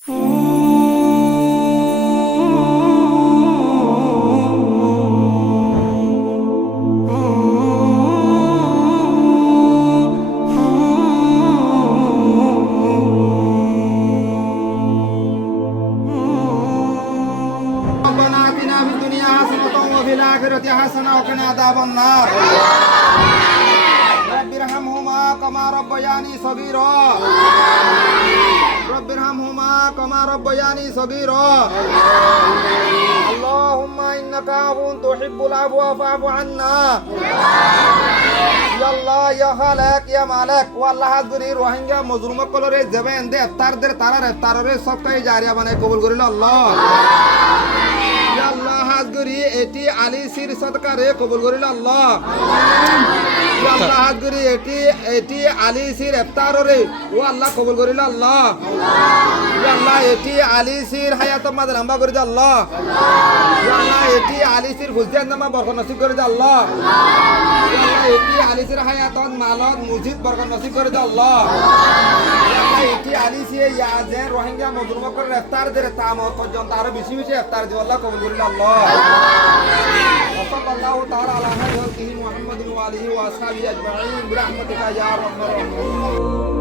وفي الآخرة حسنة وقنا عذاب النار رب ارحمهما كما ربياني صغيرا رب ارحمهما كما ربياني صغيرا اللهم إنك عفو تحب العفو فاعف عنا يا الله يا خالق يا مالك والله Hajri Rohingya মজলুম কলরে জবেন দে ইফতারদের তারার ইফতারে সপ্তাহে জারিয়া বানাই কবুল করিল আল্লাহ আল্লাহ হাজরি এটি আলিসির সদকারে কবুল করিল আল্লাহ আল্লাহ হাজরি এটি আলিসির ইফতারে ও আল্লাহ কবুল করিল আল্লাহ আল্লাহ এটি আলিসির হায়াত মাদ লম্বা করে দে আল্লাহ আল্লাহ এটি আলিসির হুজদান নামা বরকত নসিব করে দে আল্লাহ আল্লাহ এটি আলিসির হায়াতন মালত মুজিদ বরকত নসিব করে দে আল্লাহ আল্লাহ এটি আলিসিয়ে ইয়াজে রোহিঙ্গা মজলুম করে ইফতার দে তামত পর্যন্ত আরো বেশি বেশি ইফতার দি আল্লাহ কবুল করিল আল্লাহ সাল্লাল্লাহু তাআলা আলা মুহাম্মাদিন ওয়া আলিহি ওয়া আসহাবিহি আজমাইন বিরহমাতিকা ইয়া আরহামার রাহিমিন